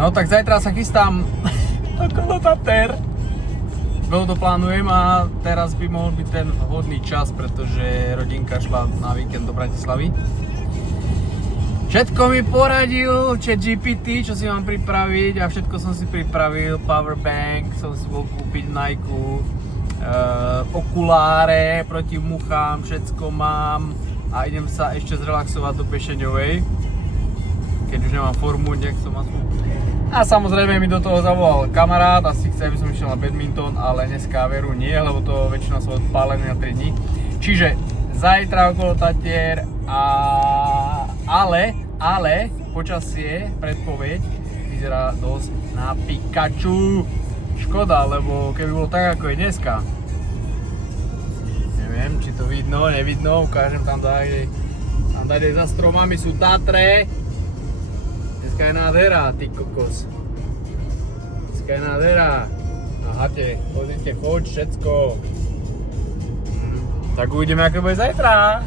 No tak zajtra sa chystám okolo Tater. Veľmi to plánujem a teraz by mohol byť ten vhodný čas, pretože rodinka šla na víkend do Bratislavy. Všetko mi poradil ChatGPT, čo si mám pripraviť a všetko som si pripravil. Powerbank som si bol kúpiť v Nike, okuláre proti muchám, všetko mám a idem sa ešte zrelaxovať do Pešeňovej, keď už nemám formu, nech som aspoň. A samozrejme mi do toho zavolal kamarát, asi chce, aby som išiel na badminton, ale dneska veru nie, lebo to väčšinou sú odpálené na 3 dní. Čiže zajtra okolo Tatier ale počasie, predpoveď, vyzerá dosť na Pikachu. Škoda, lebo keby bolo tak, ako je dneska. Neviem, či to vidno, nevidno, ukážem tam daj za stromami sú Tatre. Dneska je nádhera, ty kokos. Dneska je nádhera. Na hate, pozrite, choď, všetko. Tak uvidíme, ako bude zajtra.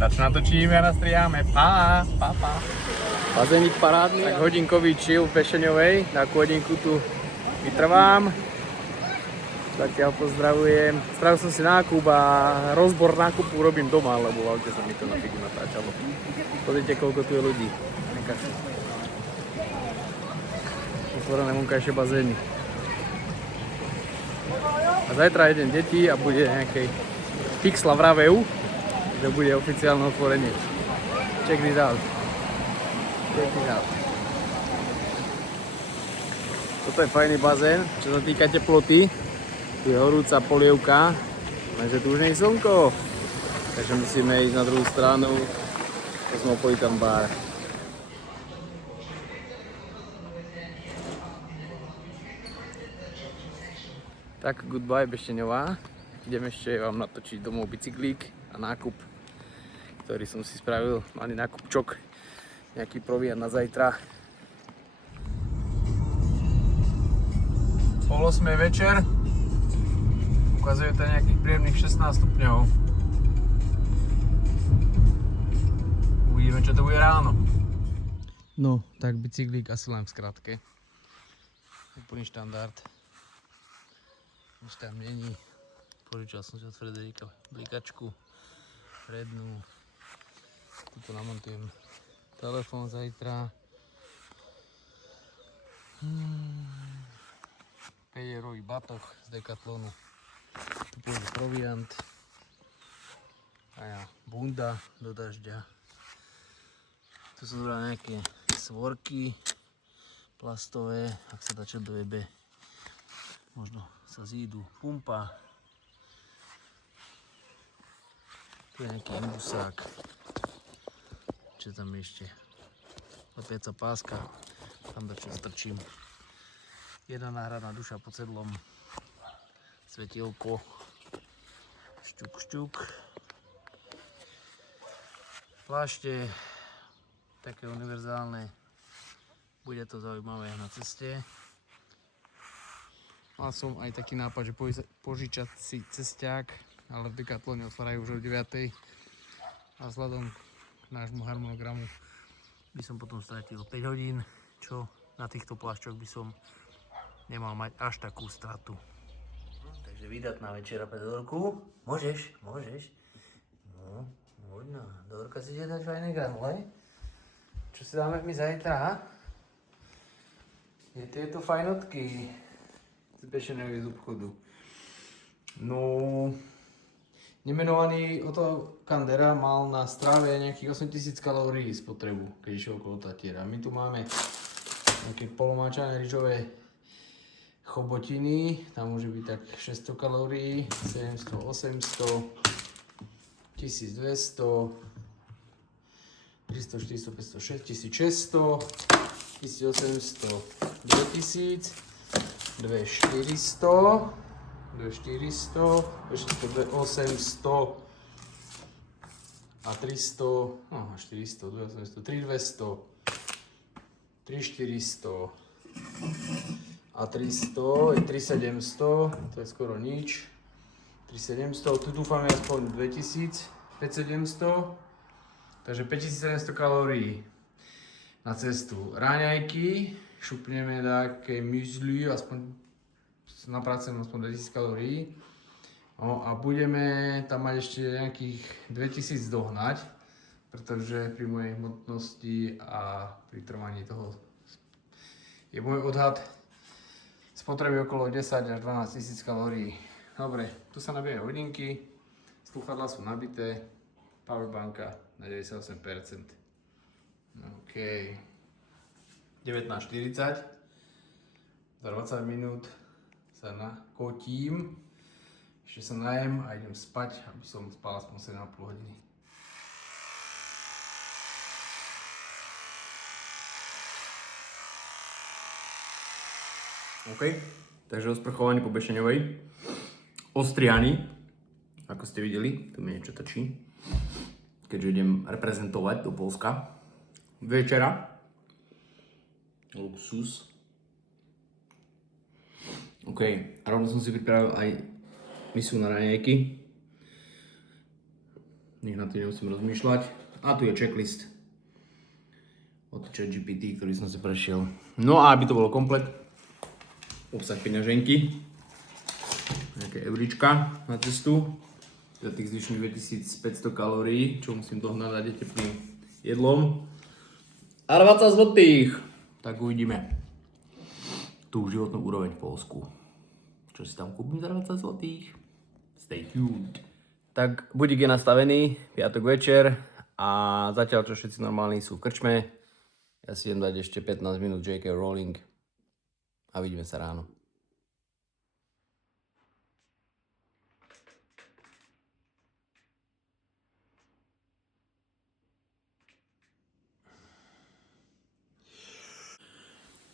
Dač natočíme a nastriháme. Pa. Bazénik parádny. Tak hodinkový chill v Pešeňovej. Takú hodinku tu vytrvám. Zatiaľ pozdravujem. Spravil som si nákup a rozbor nákupu robím doma, lebo v aute sa mi to na figu natáčalo. Pozrite, koľko tu je ľudí. Otvorené vonkajšie bazény. A zajtra idem deti a bude nejakej Pixla v Raveu, že bude oficiálne otvorenie. Check this out. Toto je fajný bazén, čo sa týka teploty. Tu je horúca polievka, lenže tu už nie je slnko. Takže musíme ísť na druhú stranu. Cosmopolitan bar. Tak, goodbye Bešteňová. Idem ešte vám natočiť domov bicyklík a nákup, ktorý som si spravil. Malý nákupčok, nejaký proviant na zajtra. 7:30 večer. Ukazuje to nejakých príjemných 16 stupňov. Uvidíme, čo to bude ráno. No, tak bicyklík asi len v skratke. Úplný štandard. Nič tam není. Požičal som si od Frederika blikačku prednú. Tuto namontujem telefón zajtra. 5-eurový batoh z Decathlonu. Tu pôjde proviant. A ja bunda do dažďa. Tu som zobral nejaké svorky plastové, ak sa dačo dojebe. Možno sa zídu pumpa. Tu je nejaký imbusák. Čo tam ešte? Lepiaca páska. Tam dačo strčím. Jedna náhradná duša pod sedlom. Svetielko. Šťuk. Plášte. Také univerzálne. Bude to zaujímavé na ceste. Mal som aj taký nápad, že požičať si cesťák, ale v Decathlone otvárajú už o 9:00 a vzhľadom k nášmu harmonogramu by som potom stratil 5 hodín, čo na týchto plášťoch by som nemal mať až takú stratu. Takže vydatná večera pre Dorku. Môžeš. No, možno. Dorka si ide dať fajné granule. Čo si dáme my zajtra? Je tieto fajnotky z Pešeňovej z obchodu. No, nemenovaný Otto Kandera mal na stráve nejakých 8000 kalórií spotrebu, keď išiel okolo Tatiera. My tu máme nejaké polomáčané ryžové chobotiny, tam môže byť tak 600 kalórií, 700, 800, 1200, 300, 400, 500, 1600, 1800, 2000, 2400, 2800 a 300, 400, 2800, 3200, 3400 a 300 je 3700, to je skoro nič. 3700, tu dúfame aspoň 2500, takže 5700 kalórií na cestu. Ráňajky šupneme také muesli, aspoň napracujem aspoň 2000 kalórií. No a budeme tam mať ešte nejakých 2000 dohnať, pretože pri mojej hmotnosti a pri trvaní toho je môj odhad spotreby okolo 10 až 12 000 kalórií. Dobre, tu sa nabíjajú hodinky, slúchadlá sú nabité, powerbanka na 98%. OK. 19:40. Za 20 minút sa nakotím. Ešte sa najem a idem spať, aby som spal aspoň 7,5 hodiny. OK, takže osprchovanie po Bešeňovej. Ostriany, ako ste videli, tu mi niečo točí, keďže idem reprezentovať do Polska. Večera. Luxus. OK, a rovno som si pripravil aj misu na raňajky. Nech na to nemusím rozmýšľať. A tu je checklist od ChatGPT, ktorý som si prešiel. No a aby to bolo komplet, obsah peňaženky, nejaké eurička na cestu, za tých zvyšných 2500 kalórií, čo musím dohnať teplým jedlom. A 20 zlotých, tak uvidíme tú životnú úroveň v Polsku. Čo si tam kúpim za 20 zlotých? Stay tuned. Tak budík je nastavený, piatok večer a zatiaľ čo všetci normálni sú v krčme, ja si idem dať ešte 15 minút J.K. Rowling a vidíme sa ráno.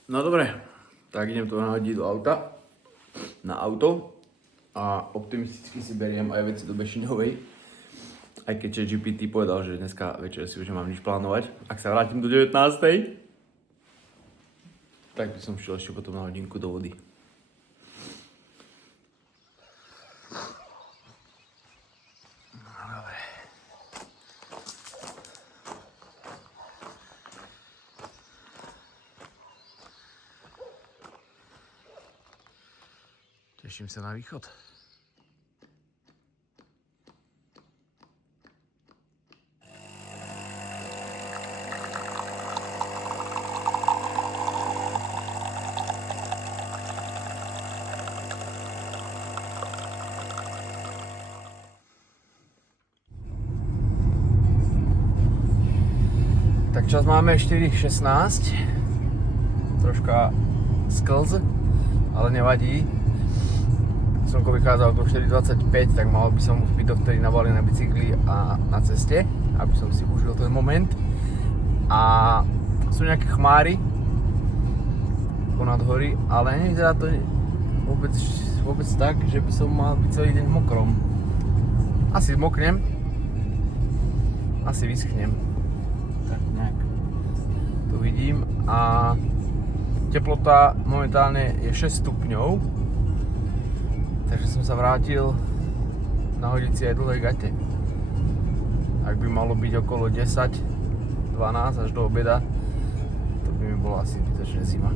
No dobre, tak idem to nahodiť do auta, na auto a optimisticky si beriem aj veci do Bešeňovej. Aj keď ChatGPT povedal, že dneska večer si už nemám nič plánovať. Ak sa vrátim do 19. tak by som šiel ešte potom na hodinku do vody. Teším sa na východ. Tak čas máme 4:16. Troška sklz, ale nevadí. Slnko vychádzalo do 4:25, tak mal by som už byť dovtedy nabalený na bicykli a na ceste, aby som si užil ten moment. A sú nejaké chmáry ponad hory, ale nevyzerá to vôbec tak, že by som mal byť celý deň v mokrom. Asi zmoknem, asi vyschnem. Tak nejak to vidím a teplota momentálne je 6 stupňov. Takže som sa vrátil nahodiť si aj dlhé gate. Ak by malo byť okolo 10, 12 až do obeda, to by mi bolo asi zbytočne zima.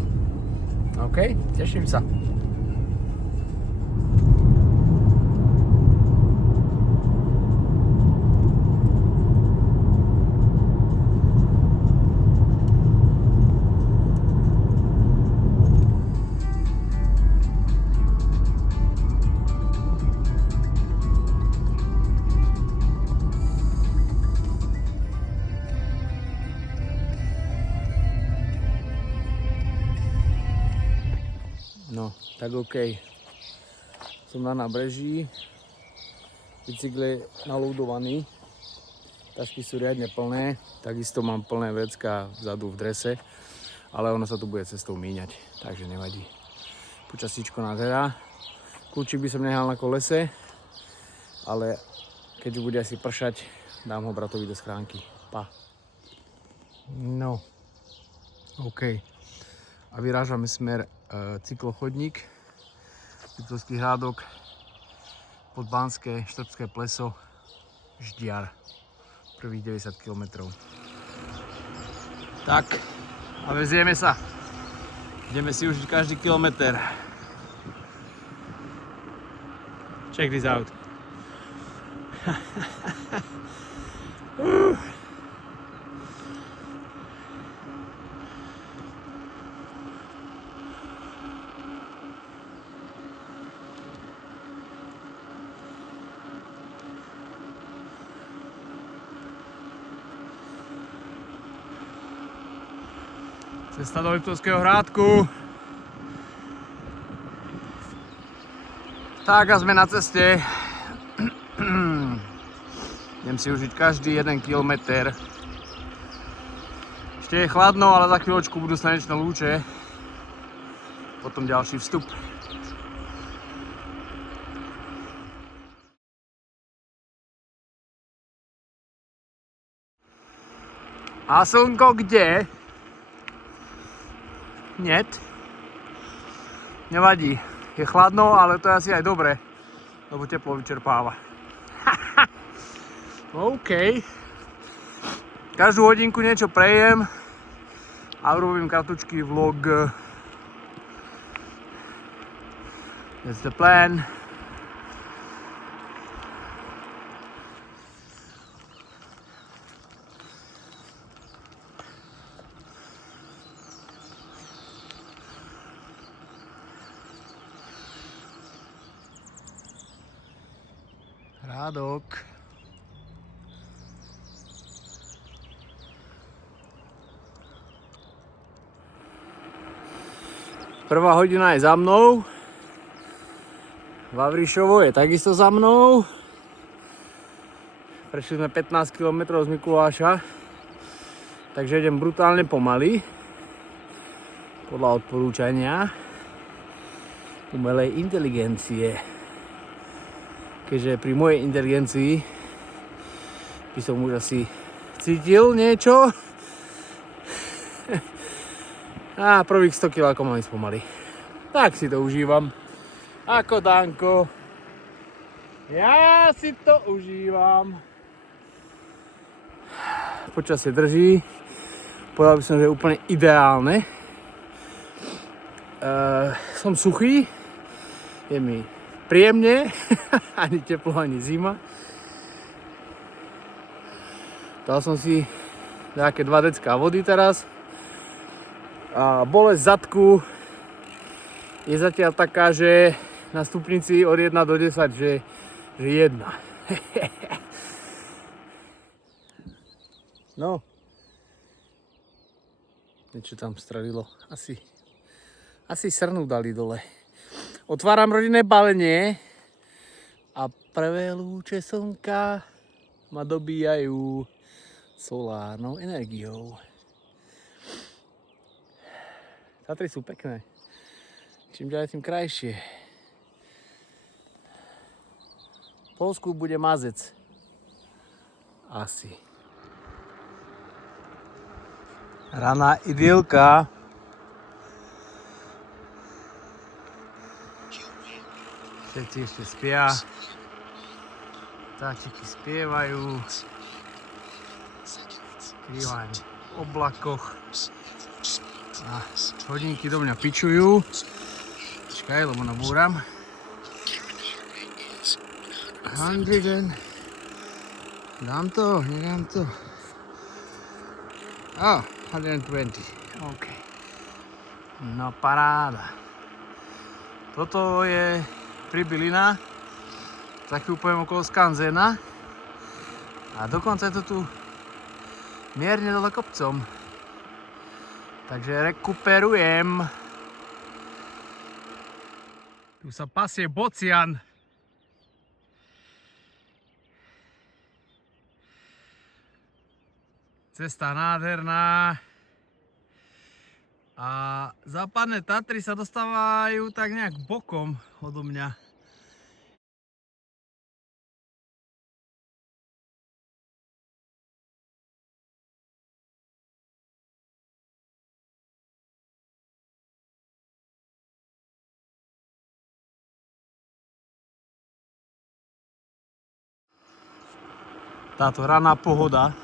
OK, teším sa. No, tak OK. Som na nábreží, bicykel je naloadovaný, tašky sú riadne plné, takisto mám plné vrecká vzadu v drese, ale ono sa tu bude cestou míňať, takže nevadí. Počasíčko nádhera, kľúčik by som nehal na kolese, ale keď bude asi pršať, dám ho bratovi do schránky. Pa. No, OK. A vyrážame smer cyklochodník Liptovských Hrádok pod Banské Štrbské pleso Ždiar. Prvých 90 km. Tak a vezieme sa. Ideme si užiť každý kilometr. Check this out. Cesta do Liptovského Hrádku. Tak a sme na ceste. Idem si užiť každý 1 kilometr. Ešte je chladno, ale za chvíľočku budú slnečné lúče. Potom ďalší vstup. A slnko kde? Niet. Nevadí. Je chladno, ale to je asi aj dobre, lebo teplo vyčerpáva. OK. Každú hodinku niečo prejem a urobím kratučký vlog. That's the plan. Hrádok. Prvá hodina je za mnou. Vavrišovo je takisto za mnou. Prešli sme 15 km z Mikuláša, takže idem brutálne pomaly. Podľa odporúčania umelej inteligencie. Keďže pri mojej inteligencii by som už asi cítil niečo. A prvých 100 kg mám ísť pomaly. Tak si to užívam. Ako Danko. Ja si to užívam. Počasie drží. Povedal by som, že je úplne ideálne. Som suchý. Je mi príjemne. Ani teplo, ani zima. Dal som si nejaké 2 decká vody teraz. A bolesť zadku je zatiaľ taká, že na stupnici od 1 do 10, že 1. No. Niečo tam strelilo. Asi srnu dali dole. Otváram rodinné balenie a prvé lúče slnka ma dobíjajú solárnou energiou. Tatry sú pekné. Čím ďalej, tým krajšie. V Poľsku bude mazec. Asi. Raná idylka. Všetci ešte spia. Vtáčiky spievajú. Skrývajú v oblakoch. A hodinky do mňa pičujú. Počkaj, lebo nabúram. 100. Dám to, nedám to. 120. OK. No paráda. Toto je Pribylina. Taký úplne okolo Skanzena. A dokonca je to tu mierne dole kopcom. Takže rekuperujem. Tu sa pasie bocian. Cesta nádherná. A západné Tatry sa dostávajú tak nejak bokom odo mňa. Táto raná pohoda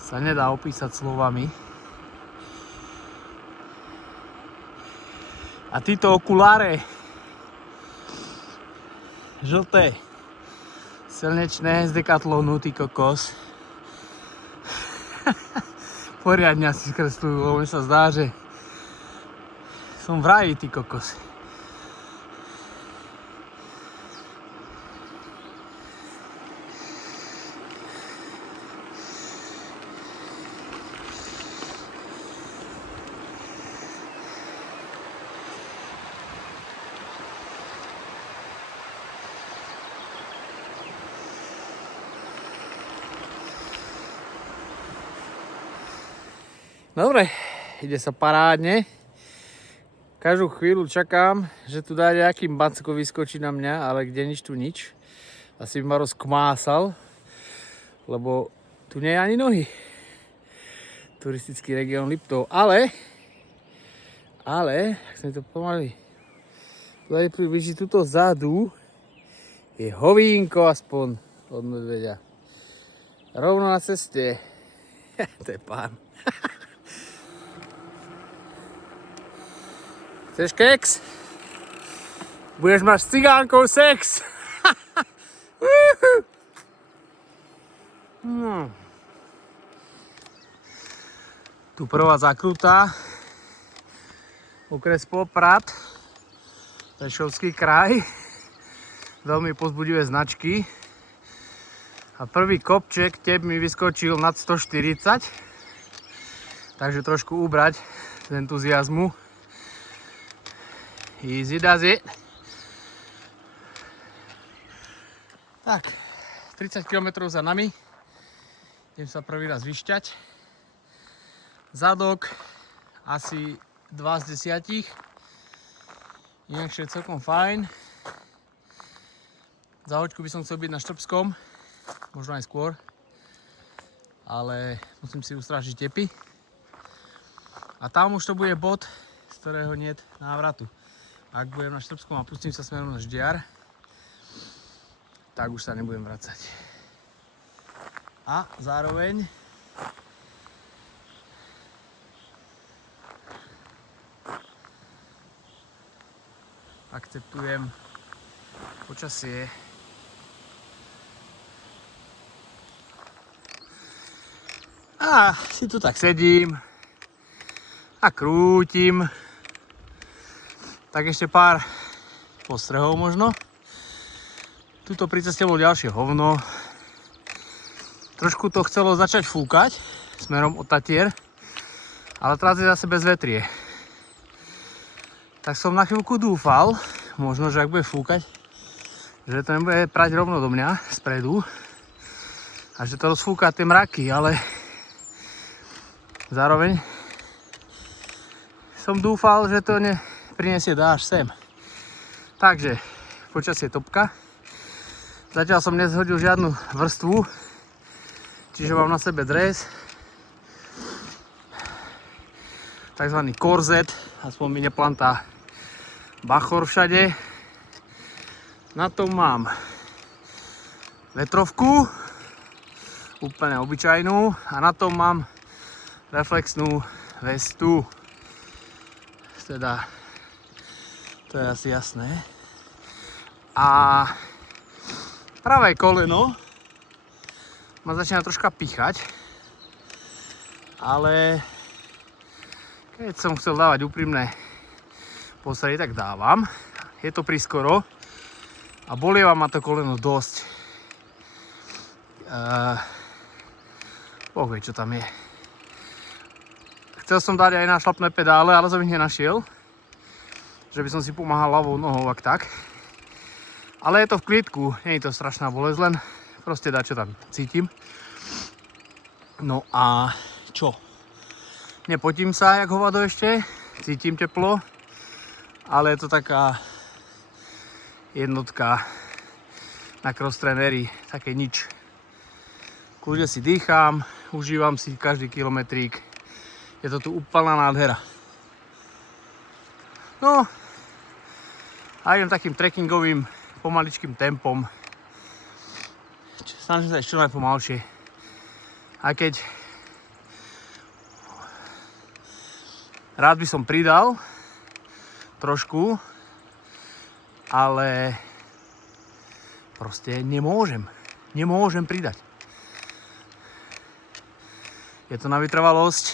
sa nedá opísať slovami. A títo okuláre žlté, slnečné z Decathlonu, ty kokos. Poriadne asi skresľujú, lebo mi sa zdá, že som v raji, ty kokos. Dobre, ide sa parádne. Každú chvíľu čakám, že tu dá nejaký backo vyskočí na mňa, ale kde nič tu nič. Asi by ma rozkmásal, lebo tu nie je ani nohy. Turistický región Liptov, ale ak sa mi to pomaly tutaj približí tuto zadu, je hovínko aspoň od medveďa. Rovno na ceste. To je pán. Chceš keks? Budeš mať s cigánkou sex. Tu prvá zakrutá. Okres Poprad. Prešovský kraj. Veľmi povzbudivé značky. A prvý kopček teb mi vyskočil nad 140. Takže trošku ubrať z entuziazmu. Easy does it. Tak, 30 km za nami. Idem sa prvý raz vyšťať. Zadok asi 2 z 10. Inakšie je celkom fajn. Za hoďku by som chcel byť na Štrbskom. Možno aj skôr. Ale musím si ustrážiť tepy. A tam už to bude bod, z ktorého niet návratu. Ak budem na Štrbskom a pustím sa smerom na Ždiar, tak už sa nebudem vracať. A zároveň akceptujem počasie. A si tu tak sedím a krútim. Tak ešte pár postrehov možno. Tuto pri ceste bolo ďalšie hovno. Trošku to chcelo začať fúkať smerom od Tatier, ale teraz je zase bez vetrie. Tak som na chvíľku dúfal, možno, že ak bude fúkať, že to nebude prať rovno do mňa spredu a že to rozfúka tie mraky, ale zároveň som dúfal, že to prinesie dážď sem. Takže počasie topka. Zatiaľ som nezhodil žiadnu vrstvu, čiže mám na sebe dres, takzvaný korzet, aspoň mi neplantá bachor všade. Na tom mám vetrovku, úplne obyčajnú, a na tom mám reflexnú vestu. Teda to je asi jasné. A pravé koleno ma začína troška pichať, ale keď som chcel dávať úprimné postredy, tak dávam. Je to priskoro a bolieva ma to koleno dosť. Boh vie, čo tam je. Chcel som dať aj na šlapné pedále, ale som ich nenašiel. Že by som si pomáhal ľavou nohou, ak tak. Ale je to v klietku, nie je to strašná bolesť, len proste dá, čo tam cítim. No a čo? Nepotím sa, jak hovado ešte, cítim teplo, ale je to taká jednotka na cross-trainery, také nič. Kľudne si dýcham, užívam si každý kilometrík. Je to tu úplná nádhera. No, a idem takým trekkingovým, pomaličkým tempom. Snažím sa ešte čo najpomalšie. A keď rád by som pridal, trošku, ale proste nemôžem pridať. Je to na vytrvalosť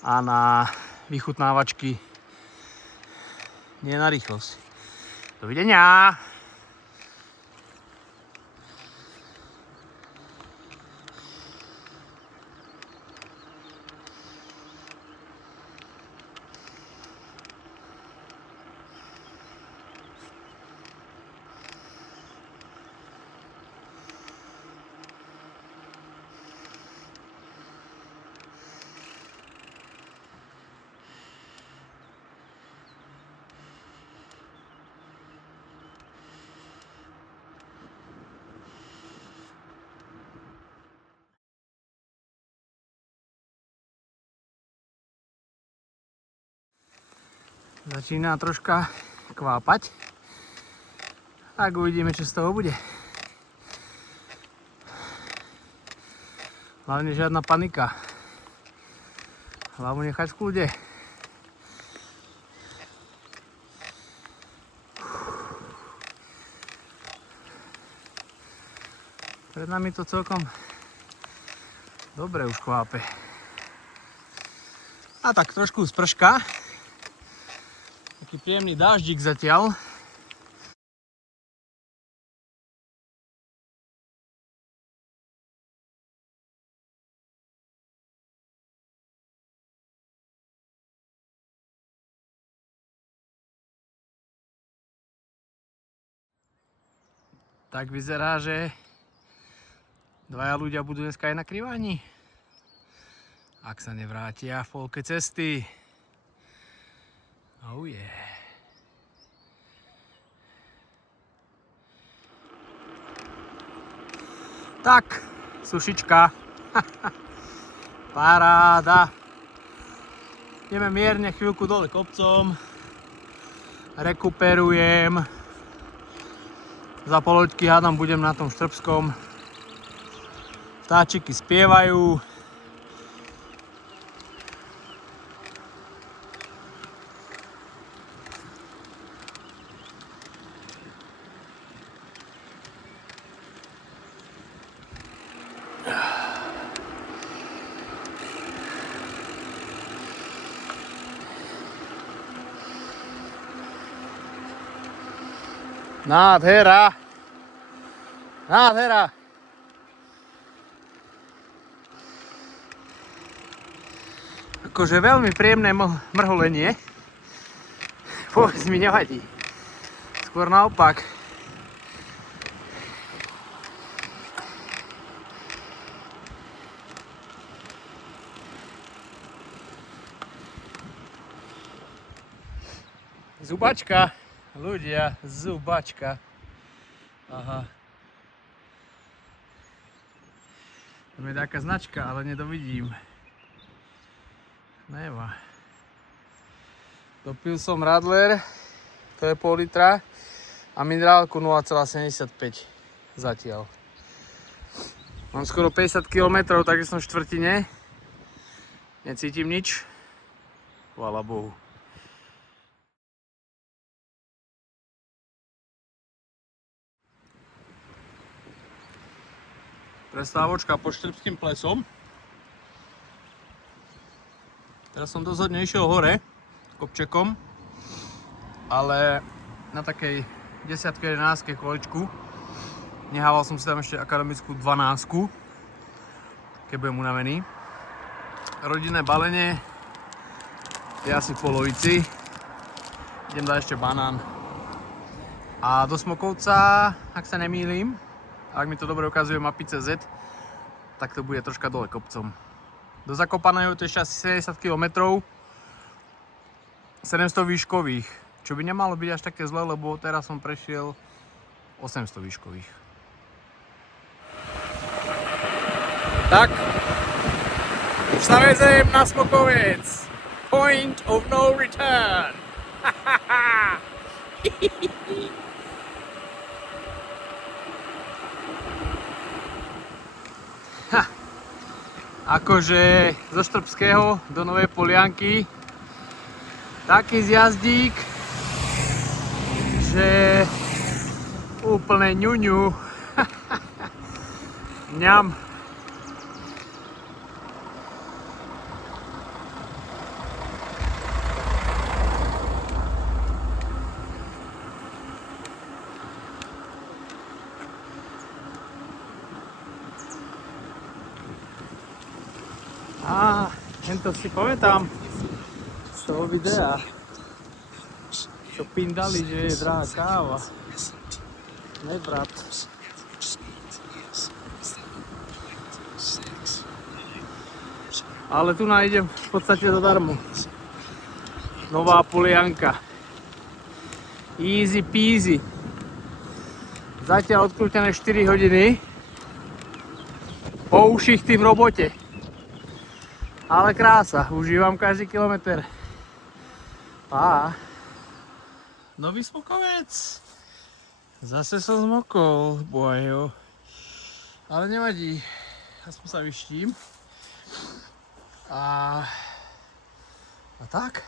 a na vychutnávačky, nie na rýchlosť. Dovidenia! Začína troška kvápať. Tak uvidíme, čo z toho bude. Hlavne žiadna panika. Hlavu nechať v kľude. Pred nami to celkom dobre už kvápe. A tak trošku sprška. Taký príjemný dáždik zatiaľ. Tak vyzerá, že dvaja ľudia budú dneska aj na kriváni. Ak sa nevrátia v polke cesty. Oh yeah. Tak, sušička. Paráda. Ideme mierne chvíľku dole kopcom. Rekuperujem. Za poloďky hádam budem na tom Štrbskom. Vtáčiky spievajú. Nádhera! Nádhera! Akože veľmi príjemné mrholenie. Vôbec mi nevadí. Skôr naopak. Zubačka. Ľudia, zubačka. Aha. To je taká značka, ale nedovidím. Neva. Dopil som Radler, to je pol litra, a minerálku 0,75 zatiaľ. Mám skoro 50 km, takže som v štvrtine. Necítim nič. Chvála Bohu. Prestávočka pod Štrbským plesom. Teraz som dosť išiel hore kopčekom, ale na takej 10-11 kolečku. Nehával som si tam ešte akademickú 12, keď budem unavený. Rodinné balenie je asi v polovici. Idem dať ešte banán. A do Smokovca, ak sa nemýlim, ak mi to dobre ukazuje mapy.cz, tak to bude troška dole kopcom. Do Zakopaného to je ešte asi 70 km, 700 výškových, čo by nemalo byť až také zle, lebo teraz som prešiel 800 výškových. Tak, už sa vezem na Smokovec. Point of no return. Akože zo Štrbského do Novej Polianky Taký zjazdík, že úplne ňuňu. Ňam. Tento si pamätám z toho videa, čo pindali, že je drahá káva. Ne, brat. Ale tu nájdem v podstate zadarmo. Nová Polianka. Easy peasy. Zatiaľ odkrútené 4 hodiny. Po uších tým v robote. Ale krása, užívam každý kilometr. Pá. Nový Smokovec. Zase som zmokol, bojo. Ale nevadí, aspoň sa vyštím. A tak.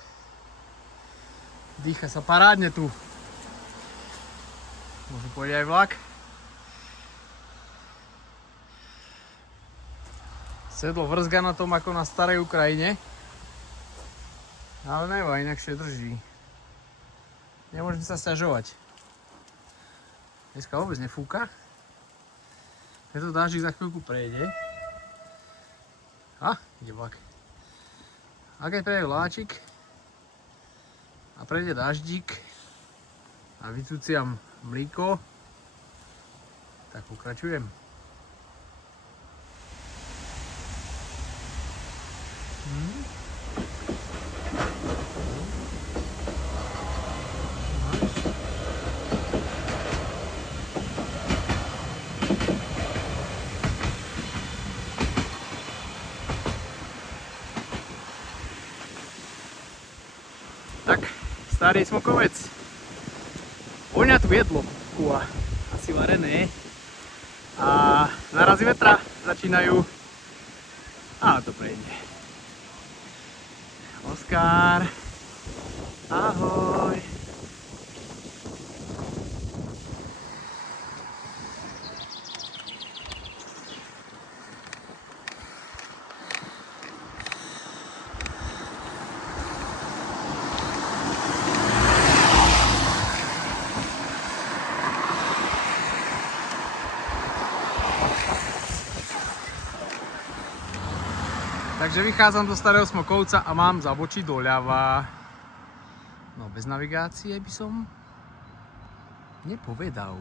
Dýcha sa parádne tu. Môžu pôjsť aj vlak. Sedlo vrzga na tom ako na starej Ukrajine. Ale nevá, inakšie drží. Nemôžem sa sťažovať. Dneska vôbec nefúka. Tento dáždik za chvíľku prejde. Ide vlak. A keď prejde vláčik a prejde dáždik a vycúciam mlíko, tak pokračujem. Tak, starý Smokovec. Voňa tu jedlo, kúa, asi varené. A nárazy vetra začínajú. A to prejde. Oskar, ahoj. Takže vychádzam do starého Smokovca a mám zabočiť doľava. No bez navigácie by som nepovedal.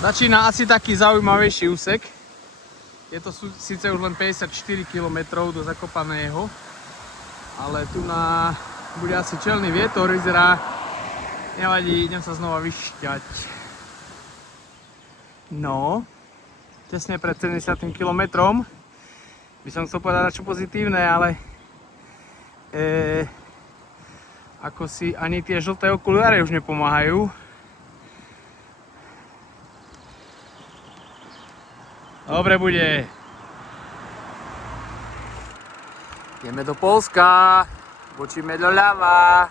Začína asi taký zaujímavejší úsek. Je to síce už len 54 km do Zakopaného. Ale tu bude asi čelný vietor, vyzerá, nevadí, idem sa znova vyšťať. No, tesne pred 70 kilometrom by som chcel povedať niečo pozitívne, ale ako si ani tie žlté okuliare už nepomáhajú. Dobre bude. Ideme do Poľska, bočíme doľava.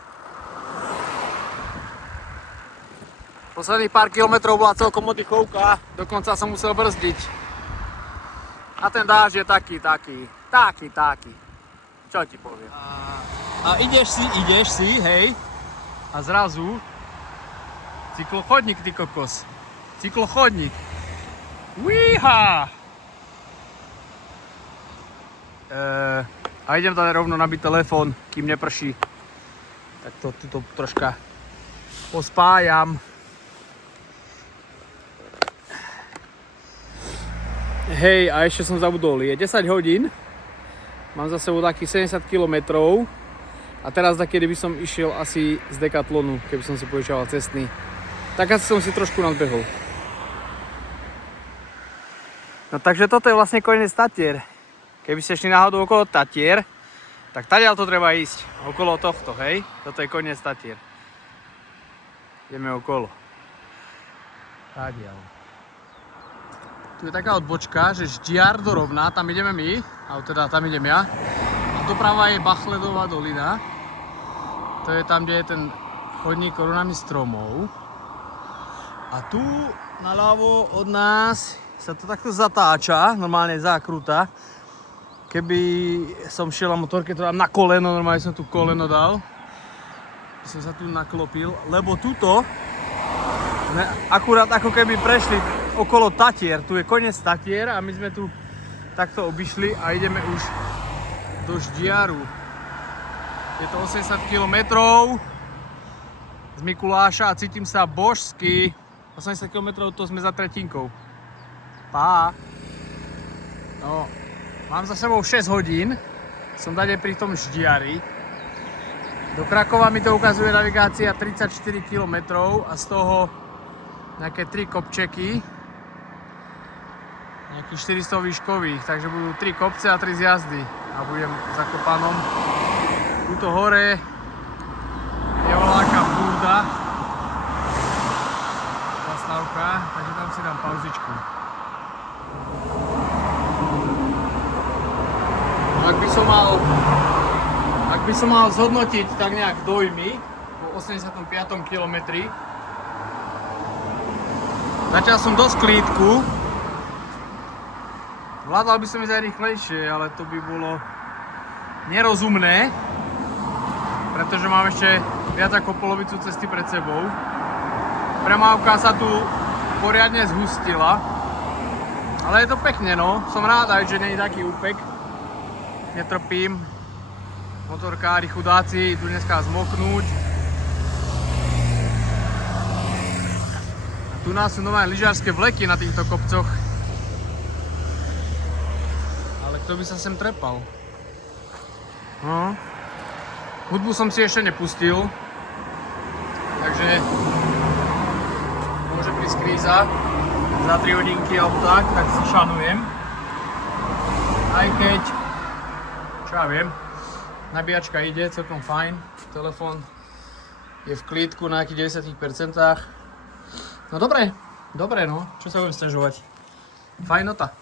Posledných pár kilometrov bola celkom oddychovka, dokonca som musel brzdiť. A ten dáž je taký. Čo ti poviem? A ideš si, hej. A zrazu cyklochodník, ty kokos. Cyklochodník. Uíha! A idem tam rovno nabiť telefón, kým neprší. Tak to tuto troška pospájam. Hej, a ešte som zabudol, je 10 hodín. Mám za sebou takých 70 km. A teraz takedy by som išiel asi z Decathlonu, keby som si požičal cestný. Tak asi som si trošku nadbehol. No takže toto je vlastne koniec Tatier. Keby ste šli náhodou okolo Tatier, tak tadiaľ to treba ísť, okolo tohto, hej? Toto je koniec Tatier. ideme okolo. Tadiaľ. Tu je taká odbočka, že Ždiar do Rovna, tam ideme my, alebo teda tam idem ja. A doprava je Bachledová dolina. To je tam, kde je ten chodník korunami stromov. A tu naľavo od nás sa to takto zatáča, normálne zákruta. Keby som šiel na motorke, to dám na koleno, normálne som tu koleno dal. Som sa tu naklopil, lebo tuto sme akurát ako keby prešli okolo Tatier. Tu je koniec Tatier a my sme tu takto obišli a ideme už do Ždiaru. Je to 80 km z Mikuláša a cítim sa božsky. 80 km to sme za tretinkou. Pá. No, mám za sebou 6 hodín. Som dade pri tom Ždiari. Do Krakova mi to ukazuje navigácia 34 km a z toho nejaké 3 kopčeky. Nejakých 400 výškových, takže budú 3 kopce a 3 zjazdy. A budem v Zakopanom. Tuto hore je voľaká búrda. Zastávka, takže tam si dám pauzičku. Ak by som mal zhodnotiť tak nejak dojmy po 85. kilometri, začal som dosť klídku. Vládal by som ísť aj rýchlejšie, ale to by bolo nerozumné, pretože mám ešte viac ako polovicu cesty pred sebou. Premávka sa tu poriadne zhustila, ale je to pekne, no. Som rád aj, že nie je taký úpek. Netrpím. Motorkári chudáci idú dneska zmoknúť. A tu nás sú nové lyžiarske vleky na týchto kopcoch. Ale kto by sa sem trepal? No. Hudbu som si ešte nepustil. Takže môže prísť kríza za 3 hodinky alebo tak si šanujem. Aj keď, čo ja viem, nabíjačka ide celkom fajn, telefón je v klídku na nejakých 90%. No dobre no, čo sa budem sťažovať. Fajnota.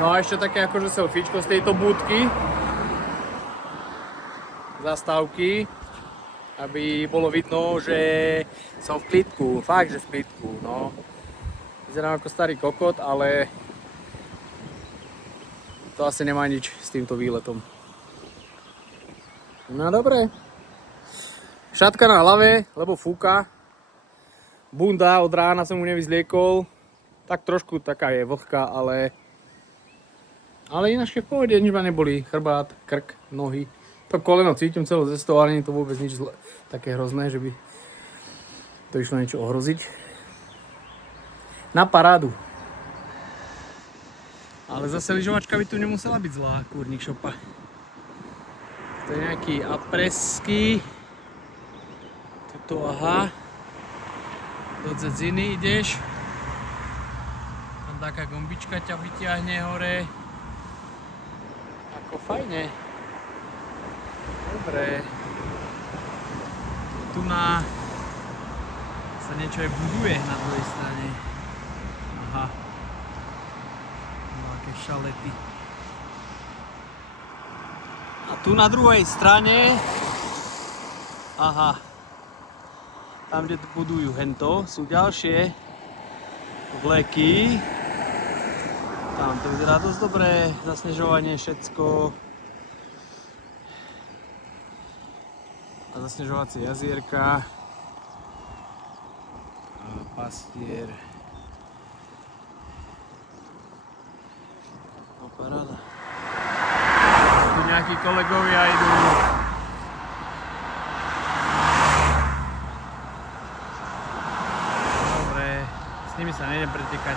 No a ešte také akože selfiečko z tejto búdky. Zastávky, aby bolo vidno, že som v klídku, fakt, že v klídku, no. Vyzerám ako starý kokot, ale to asi nemá nič s týmto výletom. No dobre. Šatka na hlave, lebo fúka. Bunda od rána som mu nevyzliekol. Tak trošku taká je vlhká, ale ináč v pohode, nič ma nebolí. Chrbát, krk, nohy. To koleno cítim celú cestou, ale nie je to vôbec nič také hrozné, že by to išlo niečo ohroziť. Na parádu. Ale zase lyžovačka by tu nemusela byť zlá, kúrnik šopa. To je nejaký apresky. Tuto, aha. Do Dzedziny ideš. Tam taká gombička ťa vyťahne hore. Ako fajne. Dobre. Tu sa niečo aj buduje na druhej strane. Aha. Nejaké šalety. A tu na druhej strane, aha, tam, kde budujú hento, sú ďalšie vleky. Tam to vyzerá dosť dobré, zasnežovanie, všetko. A zasnežovacie jazierka. A pastier. No paráda. Tu nejakí kolegovia idú. Dobre, s nimi sa nejdem pretekať.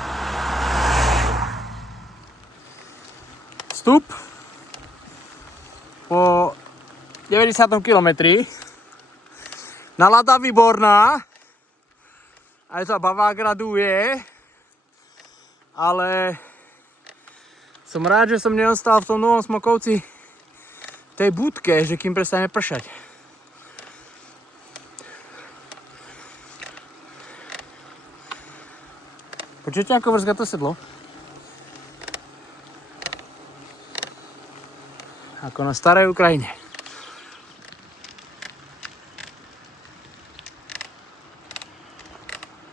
Vstup po 90. kilometri. Nálada výborná. Aj sa bavák raduje. Ale som rád, že som neostal v tom Novom Smokovci tej budke, že kým prestane pršať. Počujete, ako vrzga to sedlo? Ako na starej Ukrajine.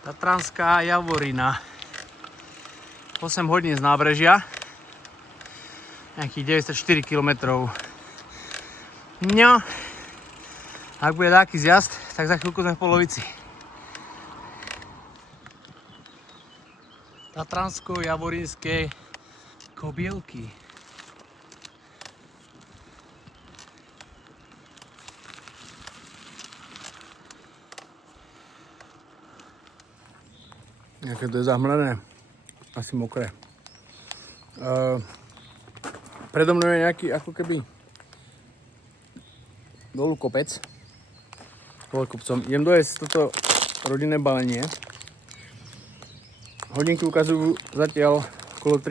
Tatranská Javorina. 8 hodín z nábrežia. Nejakých 94 km. No, ak bude taký zjazd, tak za chvíľku sme v polovici. Tatransko-Javorinské kobielky. Nejaké to je zahmlené, asi mokré. Predo mnou je nejaký ako keby dolu kopec. Dole kopcom. Idem dojesť toto rodinné balenie. Hodinky ukazujú zatiaľ okolo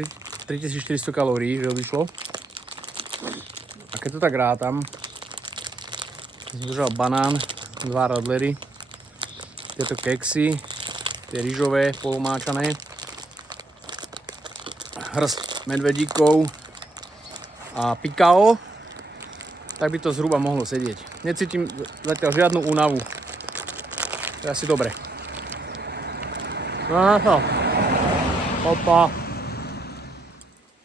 3400 kalórií, že odišlo. A keď to tak rátam, som držal banán, 2 radlery, tieto keksy, tie rýžové, polomáčané, hrst medvedíkov a pikao, tak by to zhruba mohlo sedieť. Necítim zatiaľ žiadnu únavu. To je asi dobre. No to. Opa.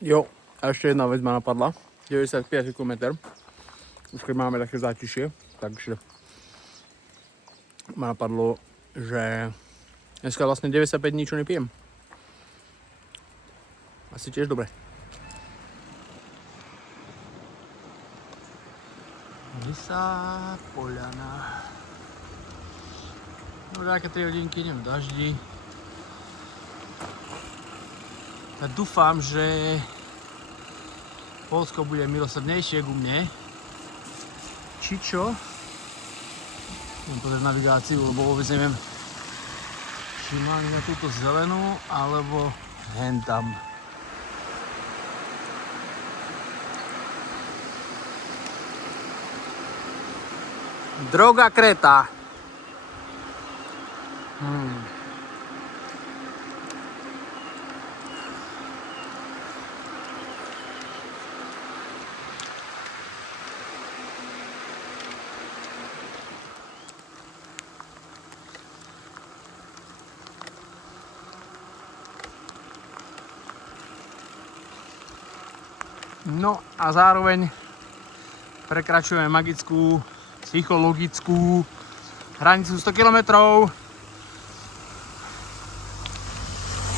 Jo, a ešte jedna vec ma napadla. 95 km. Už keď máme také zátišie, takže ma napadlo, že dneska vlastne 95 dní čo nepijem. Asi tiež dobre. Lysá poľana. No také 3 hodinky idem v daždi. Tak dúfam, že Poľsko bude milosrdnejšie ku mne. Či čo? Idem pozrieť navigáciu, lebo vôbec neviem, či mám na túto zelenú, alebo hentam. Droga Kreta. No a zároveň prekračujeme magickú, psychologickú hranicu 100 km.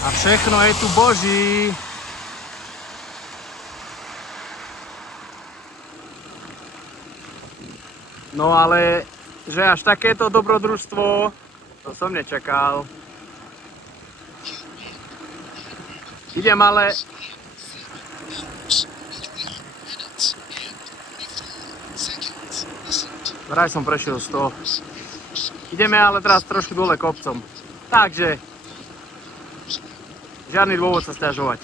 A všechno je tu boží. No ale, že až takéto dobrodružstvo, to som nečakal. Idem ale... Vraj som prešiel 100. Ideme ale teraz trošku dole kopcom. Takže, žiadny dôvod sa sťažovať.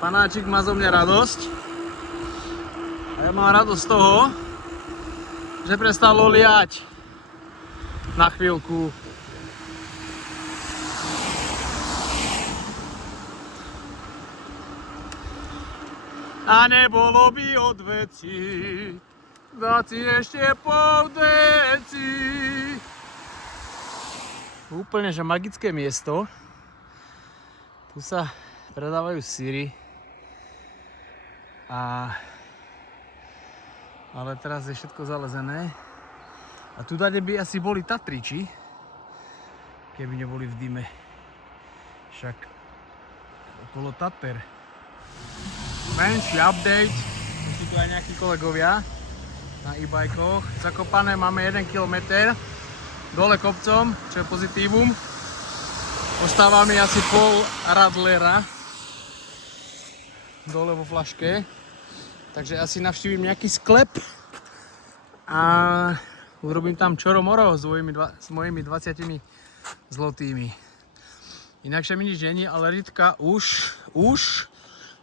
Panáčik má zo mňa radosť. A ja mám radosť z toho, že prestalo liať na chvíľku. A nebolo by od veci dať si ešte pol deci. Úplne že magické miesto. Tu sa predávajú syry. Ale teraz je všetko zalezené. A tu dade by asi boli Tatriči, keby neboli v dime. Však okolo Tater. Menší update, sú tu aj nejakí kolegovia na e-bajkoch. Zakopané máme 1 km dole kopcom, čo je pozitívum. Ostáva mi asi pol radlera dole vo flaške. Takže asi navštívim nejaký sklep a urobím tam čoro-moro s mojimi 20 zlotými. Inakšie mi nič není, ale Ritka už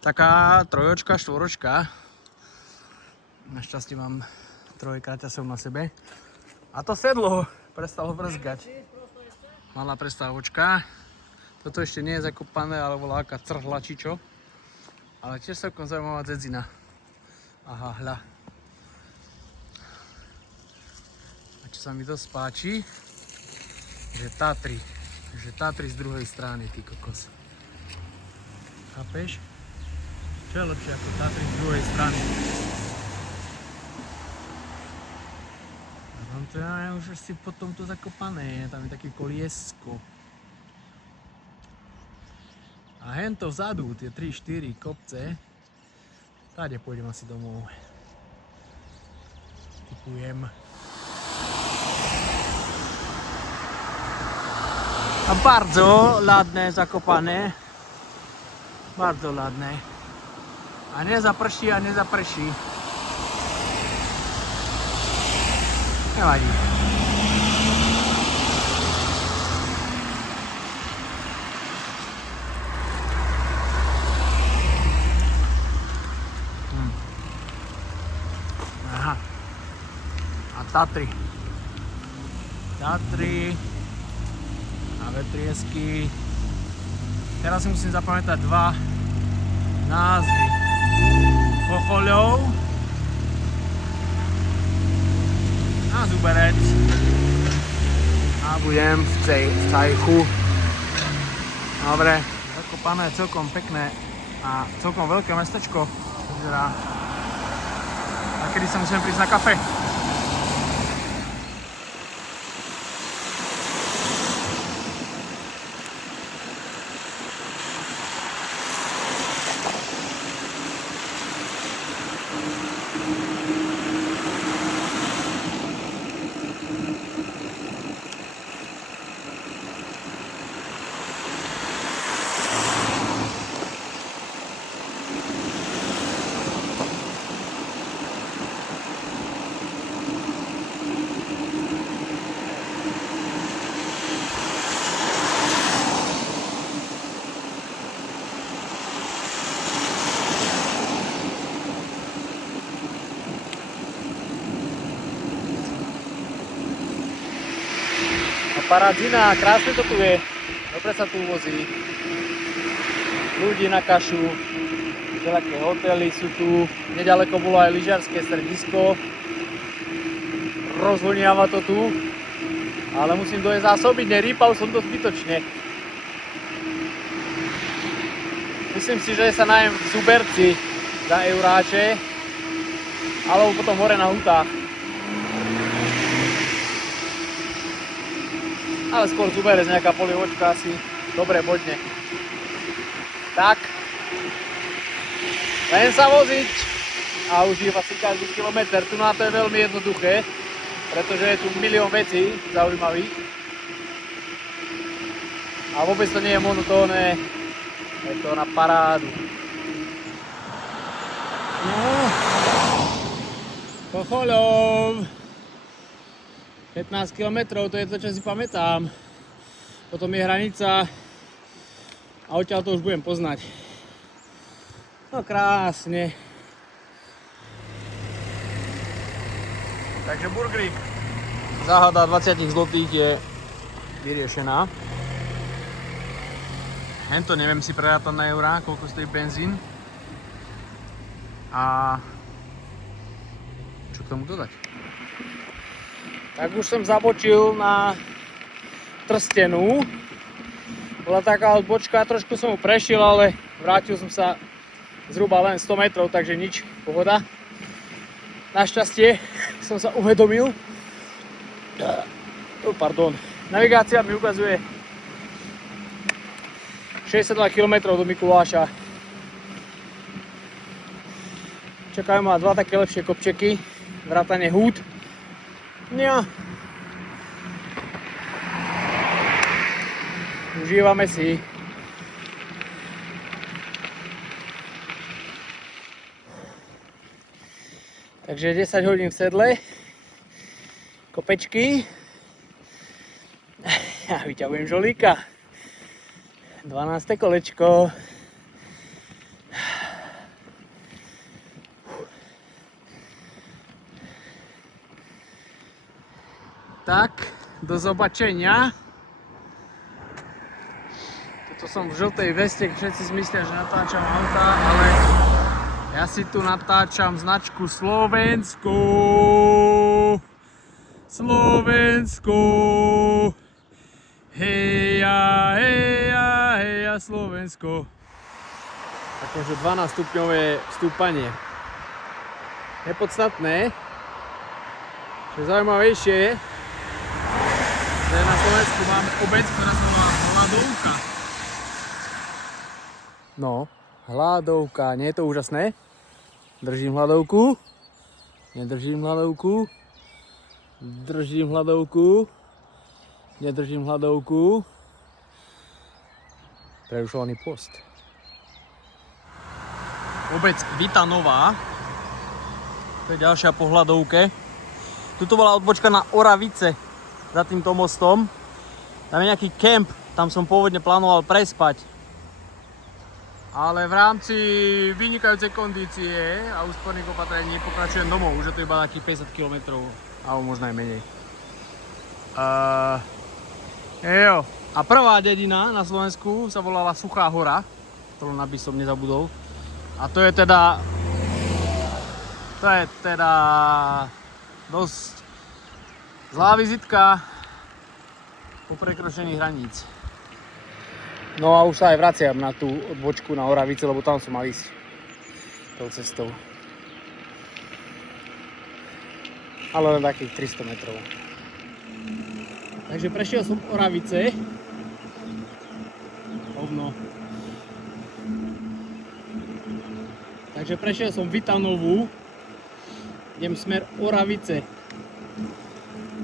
Taká trojočka, štvoročka. Našťastie mám troje kraťasov na sebe. A to sedlo prestalo brzgať. Malá prestávočka. Toto ešte nie je zakopané, ale volá aká crhla či čo. Ale tiež celkom zaujímavá dzedzina. Aha, hľa. A čo sa mi dosť páči, že Tatry z druhej strany, ty kokos. Chápeš? Čo je lepšie ako Tatry z druhej strany? A tam to je už asi potom to zakopané, tam je také koliesko. A hento vzadu, tie 3-4 kopce, tady pôjdem asi domov. Typujem. A bardzo ladné zakopané. Bardzo ladné. A nezaprší a nezaprší. Nevadí. Aha. A Tatry. A vetriesky. Teraz si musím zapamätať dva názvy. Chochoľov a Zuberec. A budem v Cajchu. Dobre, zakopané celkom pekné a celkom veľké mestečko. Vyzerá. A kedy sa musím prísť na kafe? Paradzina, krásne to tu je, dobre sa tu vozí, ľudí na kašu, všelaké hotely sú tu, nedaleko bolo aj lyžiarske stredisko, rozvoniava to tu, ale musím dojsť zásobiť, nerýpal som to zbytočne. Myslím si, že sa najem v Zuberci za euráče, alebo potom hore na hutách. Ale skôr Zuberec, nejaká polievočka asi dobre bodne. Tak, len sa voziť a užívať si každý kilometr. Tu na to je veľmi jednoduché, pretože je tu milión vecí zaujímavých. A vôbec to nie je monotónne, je to na parádu. No, Chochoľov. 15 km, to je to, čo si pamätám. Potom je hranica a odtiaľ to už budem poznať. No krásne. Takže burgerík. Záhada 20 zlotých je vyriešená. Hento neviem si prerátať na eurá, koľko stojí benzín. A čo k tomu dodať? Tak už som zabočil na Trstenu. Bola taká odbočka, trošku som ju prešiel, ale vrátil som sa zhruba len 100 metrov, takže nič, pohoda. Našťastie som sa uvedomil. Pardon. Navigácia mi ukazuje 62 km do Mikuláša. Čakajú ma dva také lepšie kopčeky, vrátane húd. Ja. Užívame si. Takže 10 hodín v sedle, kopečky a vyťahujem žolíka. 12. kolečko. Tak, do zobačenia. Tuto som v žltej veste, všetci si myslia, že natáčam auta, ale ja si tu natáčam značku Slovensko. Slovensko. Heja, heja, heja Slovensko. Takéže 12 stupňové stúpanie. Nepodstatné. Čo je zaujímavejšie je, že na Slovensku máme obec, ktorá sa volá Hladovka. No, hladovka, nie je to úžasné? Držím hladovku. Nedržím hladovku. Držím hladovku. Nedržím hladovku. Prerušovaný post. Obec Vitanová. To je ďalšia po hladovke. Tuto bola odbočka na Oravice za týmto mostom. Tam je nejaký kemp, tam som pôvodne plánoval prespať. Ale v rámci vynikajúcej kondície a úsporných opatrení pokračujem domov, už je to iba takých 50 km, alebo možno aj menej. A prvá dedina na Slovensku sa volala Suchá hora, to len aby som nezabudol. A to je teda dosť zlá vizitka po prekročení hraníc. No a už sa aj vraciam na tú odbočku na Oravice, lebo tam som mal ísť tou cestou. Ale len takých 300 metrov. Takže prešiel som Oravice. Hovno. Takže prešiel som Vitanovú. Idem smer Oravice.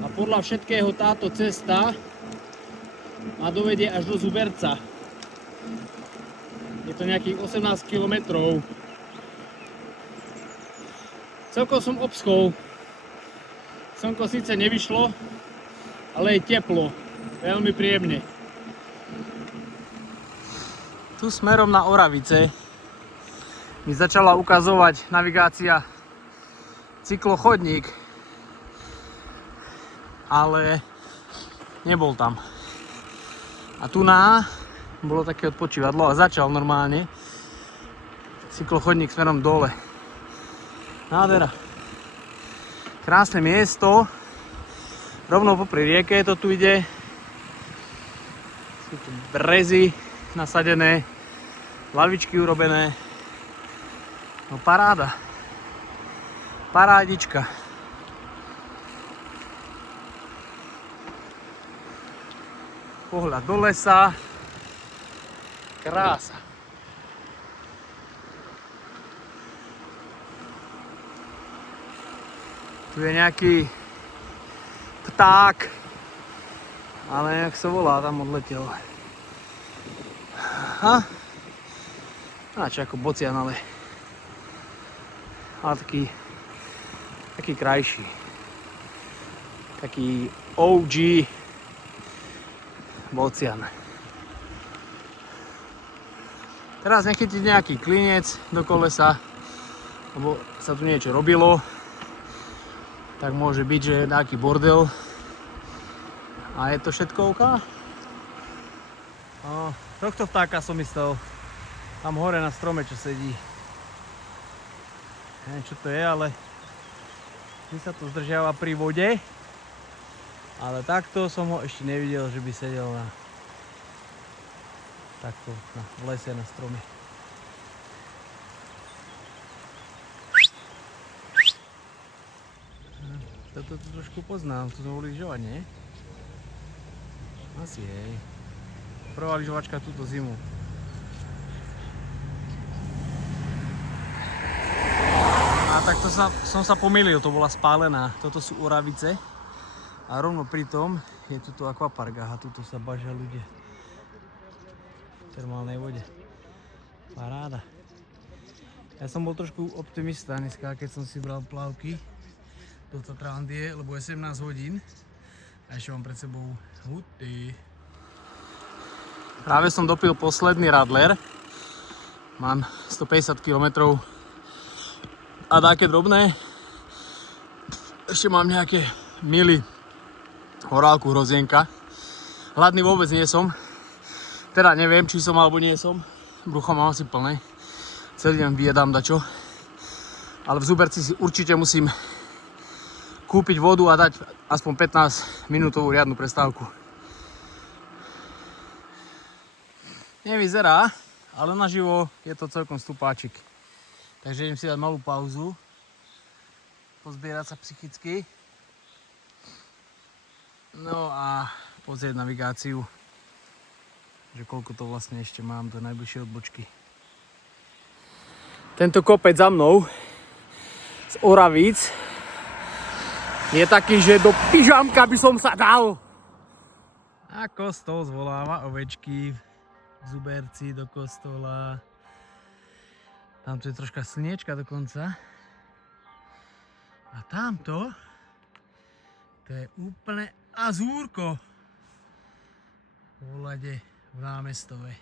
A podľa všetkého táto cesta ma dovedie až do Zuberca. Je to nejakých 18 kilometrov. Celkom som obschol. Slnko síce nevyšlo, ale je teplo. Veľmi príjemne. Tu smerom na Oravice mi začala ukazovať navigácia cyklochodník, ale nebol tam. A tu bolo také odpočívadlo a začal normálne cyklochodník smerom dole. Nádhera. Krásne miesto. Rovno popri rieke to tu ide. Sú tu brezy nasadené, lavičky urobené. No paráda. Parádička. Pohľad do lesa. Krása. Tu je nejaký pták, ale jak sa volá, tam odletel. Aha. Čo ako bocian, ale taký krajší. Taký OG bocian. Teraz nechytiť nejaký klinec do kolesa, lebo sa tu niečo robilo, tak môže byť, že je nejaký bordel. A je to všetko OK? Tohto vtáka som myslel tam hore na strome, čo sedí. Neviem, čo to je, ale vždy sa to zdržiava pri vode. Ale takto som ho ešte nevidel, že by sedel takto v lese na strome. Toto trošku poznám, tu sme boli lyžovať, nie? Asi jej. Prvá lyžovačka túto zimu. A takto som sa pomýlil, to bola spálená. Toto sú Oravice. A rovno pri tom je tuto akvapark a tuto sa bažia ľudia. V termálnej vode. Paráda. Ja som bol trošku optimista dneska, keď som si bral plavky do Tatrantie, lebo je 17 hodín a ešte mám pred sebou huty. Práve som dopil posledný radler. Mám 150 km a také drobné. Ešte mám nejaké mily horálku Hrozienka. Hladný vôbec nie som. Teda neviem, či som alebo nie som. Brucho mám asi plné. Celý deň vyjedám dačo. Ale v Zuberci si určite musím kúpiť vodu a dať aspoň 15 minútovú riadnu prestávku. Nevyzerá, ale naživo je to celkom stupáčik. Takže idem si dať malú pauzu. Pozbierať sa psychicky. No a pozrieť navigáciu, že koľko to vlastne ešte mám do najbližšej odbočky. Tento kopec za mnou z Oravíc je taký, že do pyžamka by som sa dal. A kostol zvoláva ovečky v Zuberci do kostola. Tamto je troška slniečka dokonca. A tamto, to je úplne azúrko. Pohľade v Námestove.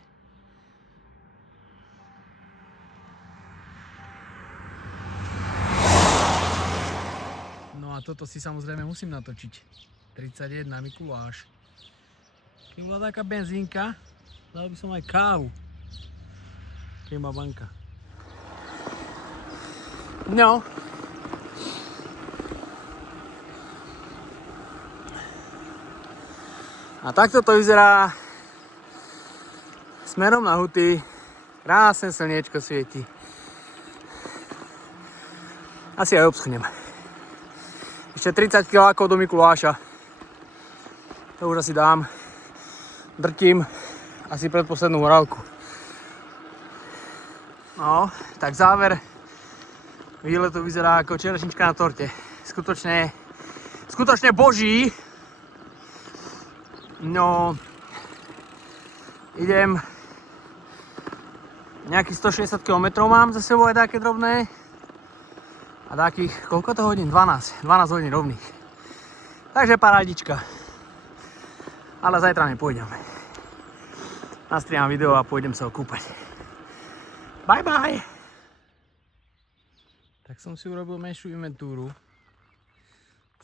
No a toto si samozrejme musím natočiť. 31 Mikuláš. Keď bola taká benzínka, dal by som aj kávu. Klima banka. No. A takto to vyzerá smerom na Huty. Krásne slniečko svieti. Asi aj obschnem. Ešte 30 kilákov do Mikuláša. To už asi dám. Drtím asi predposlednú horálku. No, tak záver výletu vyzerá ako čerešnička na torte. Skutočne boží. No, idem nejakých 160 km mám za sebou aj také drobné. A takých, koľko to hodín? 12 hodín rovných. Takže parádička. Ale zajtra nepôjdem. Nastriham video a pôjdem sa okúpať. Bye bye! Tak som si urobil menšiu inventúru.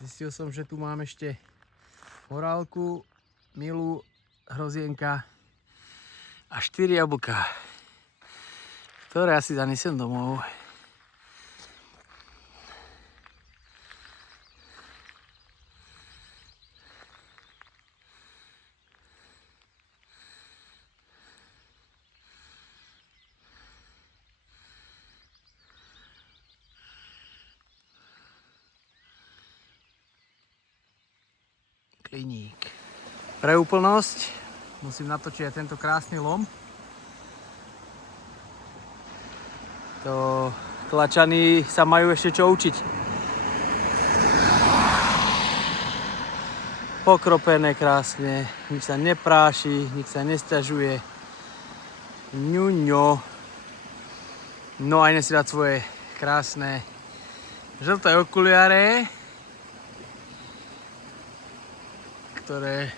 Zistil som, že tu mám ešte horálku, Milu, Hrozienka a 4 jablká, ktoré asi zanesiem domov. Kliník. Pre úplnosť musím natočiť aj tento krásny lom. To klačany sa majú ešte čo učiť. Pokropené krásne, nič sa nepráši, nič sa nesťažuje. Ňuňo. No a idem si dať svoje krásne žlté okuliare, ktoré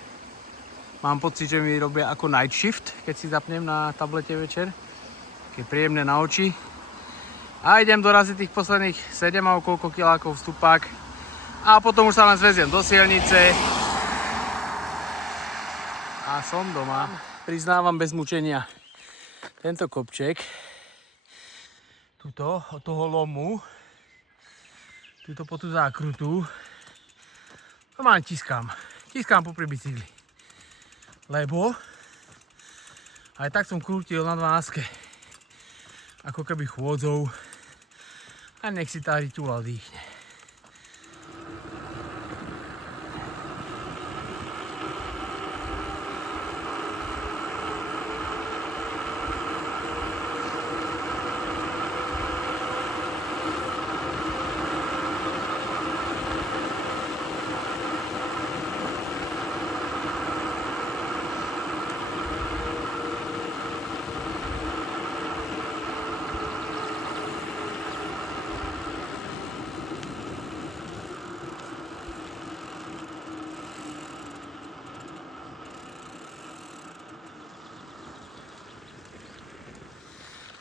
mám pocit, že mi robia ako night shift, keď si zapnem na tablete večer. Také príjemné na oči. A idem doraziť tých posledných 7 alebo koľko kilákov vstupák. A potom už sa len zveziem do Sielnice. A som doma. Priznávam bez mučenia. Tento kopček, tuto od toho lomu, tuto po tú zákrutu, normálne tiskám. Tiskám popri bicykli. Lebo aj tak som krútil na 12, ako keby chôdzou, a nech si tá rytula dýchne.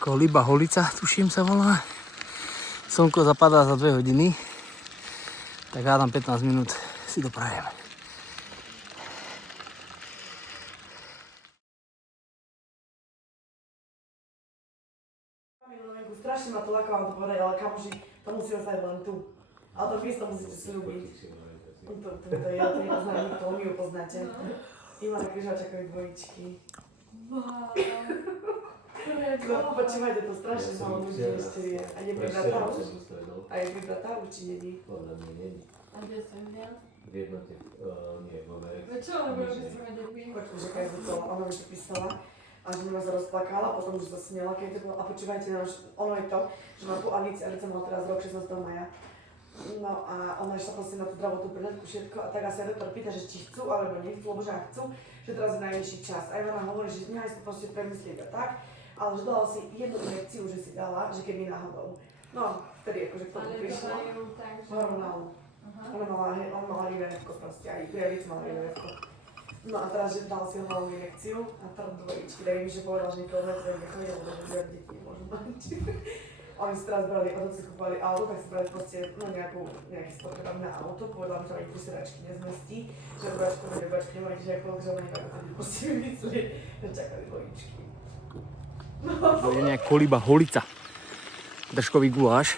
Koliba Holica, tuším sa volá. Slnko zapadá za 2 hodiny, tak hádam 15 minút si doprajem. Strašne ma to lákalo to povedať, ale kamoši, to musí ostať len tu. Ale to Kristo musíte slúbiť. To ja to nepoznám nikto, vy ju poznáte. Ivana Križáčakovi dvojičky. No, počúvajte, to strašne malo ľudí ešte vie. A je pri brata už? A je pri brata už, či není? Podľa mňa není. A kde som ja? V jednote, nie, v Amerike. Čo, lebo ja by som ma debí? Počuť, že keď to, ona mi to písala. A že ma sa rozplakala, potom už sa smiela, keď to bolo. A počúvajte, ono je to, že má tu Alicia mala teraz rok 16. maja. No a ona išla proste na tú zdravotnú prehľadku všetko a tak asi doktor pýta, že či chcú alebo nechcú, lebo že ak chcú, že teraz je najvyšší čas. A Ivana hovorí, že nechaj si to proste premyslieť a tak, ale že dala si jednu injekciu, že si dala, že keby náhodou. No, vtedy akože k tomu prišlo. Ale to majú tak, že... Hormonálnu. Ona mala IVF-ko proste, aj priavic mala IVF-ko. No a teraz, že dal si hormonálnu injekciu a tam dvojičky, tak mi, že povedal, že nikoho netrebe chodil, lebo že deti môžu mať. Oni si teraz brali, od si kúpali auto, tak si brali proste nejaký spotrebám na auto, povedala mi, že ani 3 sedačky nezmestí, že obračky nemajú, že ako že oni neviem, proste vymysleli, že čakali dvojičky. To je nejak koliba holica. Držkový guláš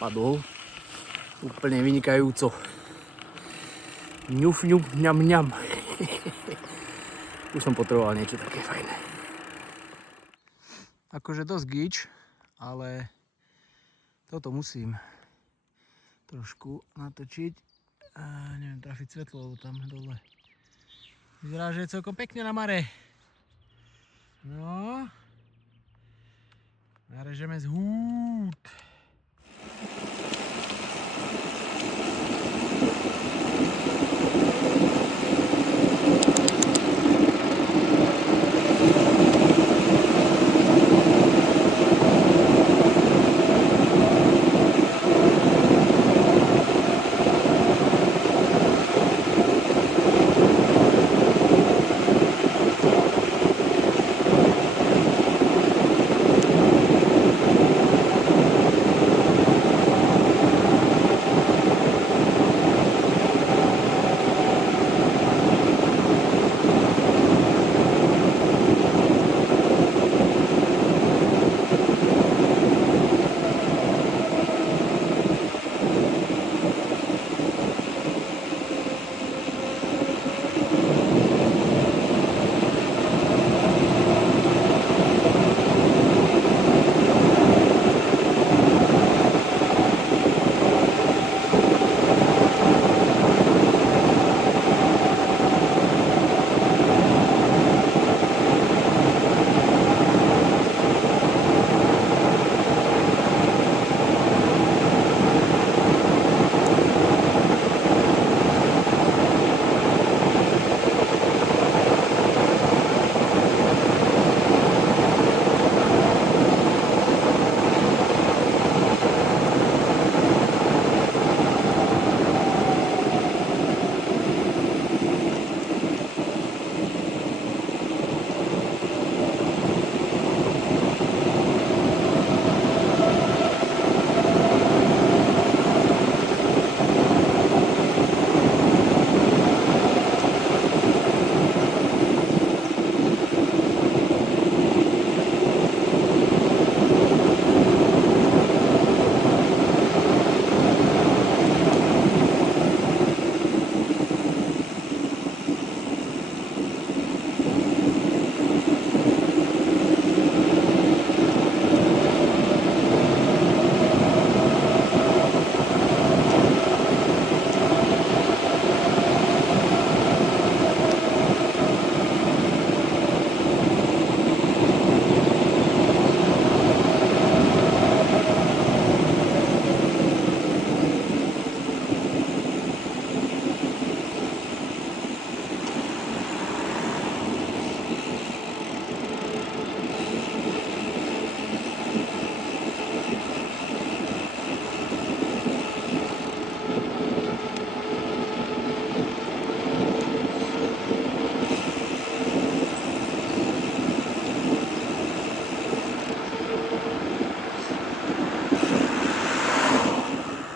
padol úplne vynikajúco. Ňuf, ňuf, ňam, ňam. Už som potreboval niečo také fajné. Akože dosť gíč, ale toto musím trošku natočiť. Neviem, trafiť svetlo tam dole. Vyzerá, že je celkom pekne na mare. No. Narežeme z hút.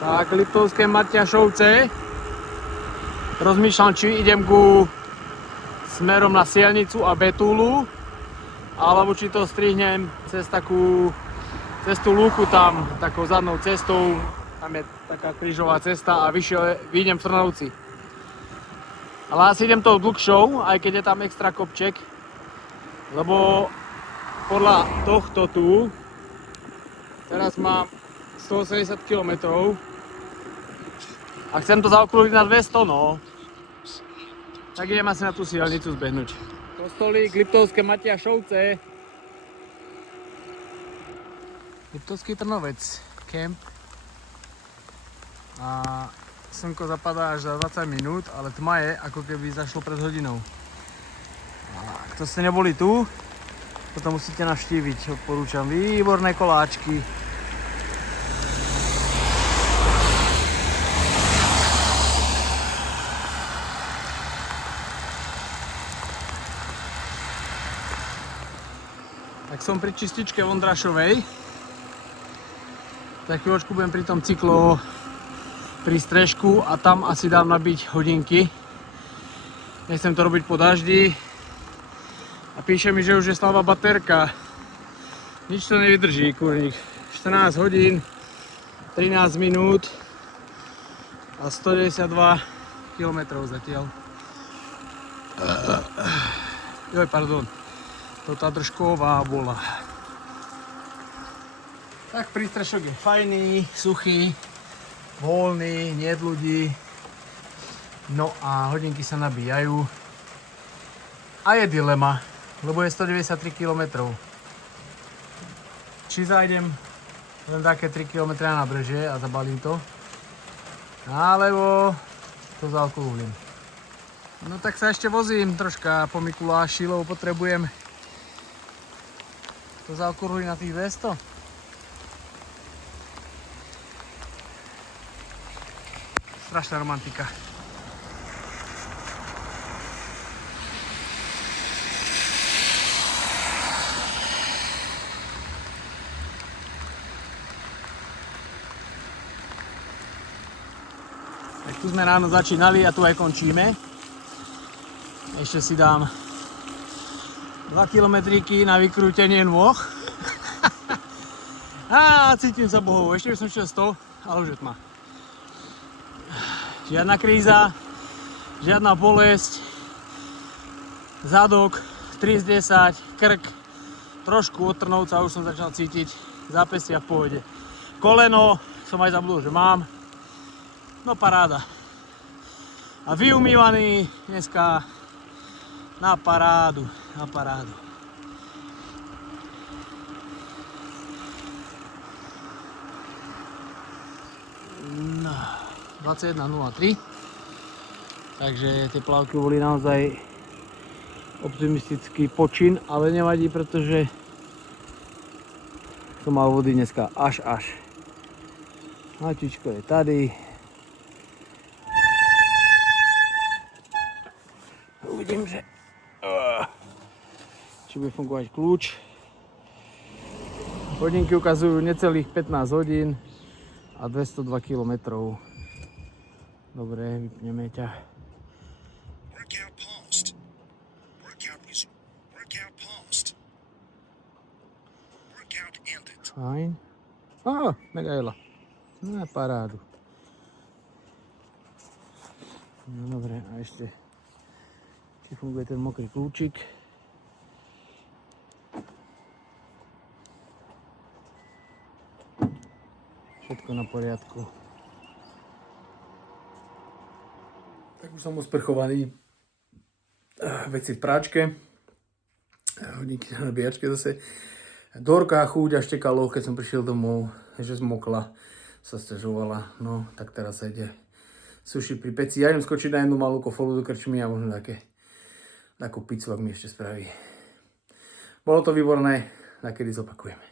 Tak, Liptovské Matiašovce. Rozmýšľam, či idem smerom na Sielnicu a Betúlu, alebo či to strihnem cez takú cez tú lúku tam takou zadnou cestou, tam je taká krížová cesta a vyjdem v Trnovci. Ale asi idem tou dlhšou, aj keď je tam extra kopček, lebo podľa tohto tu teraz mám 180 km a chcem to zaokrúhliť na 200, no. Tak idem asi na tú silnicu zbehnúť. Kostolík Liptovské Matiašovce. Liptovský Trnovec, kemp. A slnko zapadá až za 20 minút, ale tma je, ako keby zašlo pred hodinou. A kto ste neboli tu, potom musíte navštíviť, odporúčam. Výborné koláčky. Tak som pri čističke Vondrašovej. Za chvíľočku budem pri tom cyklo pri strežku a tam asi dám nabiť hodinky. Nechcem to robiť po daždi. A píše mi, že už je slabá baterka. Nič to nevydrží, kurník. 14 hodín, 13 minút a 192 km zatiaľ. Joj, pardon. To tá držková bola. Tak prístrešok je fajný, suchý, voľný, niet ľudí. No a hodinky sa nabíjajú. A je dilema, lebo je 193 km. Či zájdem len také 3 km na nábrežie a zabalím to, alebo to zaokrúhlim. No tak sa ešte vozím troška po Mikuláši, lebo potrebujem to zaokrúhliť na tých 200. Strašná romantika. Tak tu sme ráno začínali a tu aj končíme. Ešte si dám 2 kilometríky na vykrútenie nôh. A cítim sa bohovo. Ešte by som šiel 100, ale už je tma. Žiadna kríza, žiadna bolesť, zadok, 3 z 10, krk, trošku od Trnovca už som začal cítiť, zápestia v pohode. Koleno som aj zabudol, že mám, no paráda. A vyumývaný dneska na parádu, na parádu. No. 21.03, takže tie plavky boli naozaj optimistický počin, ale nevadí, pretože som mal vody dneska až. Matičko je tady. Uvidím, že či bude fungovať kľúč. Hodinky ukazujú necelých 15 hodín a 202 km. Dobre, vypneme ťa. Workout paused. Workout paused. Workout ended. Fajn. Á, medaila. No parádu. No dobre, a ešte či funguje ten mokrý kľúčik. Všetko na poriadku. Tak už som usprchovaný. Veci v práčke. Hodinky na nabíjačke zase. Dorka chúť a štekalo, keď som prišiel domov, že zmokla, sa sťažovala. No, tak teraz sa ide sušiť pri peci. Ja idem skočiť na jednu malú kofolu do krčmy a možno takú pizzu, ak mi ešte spraví. Bolo to výborné, nakedy zopakujeme.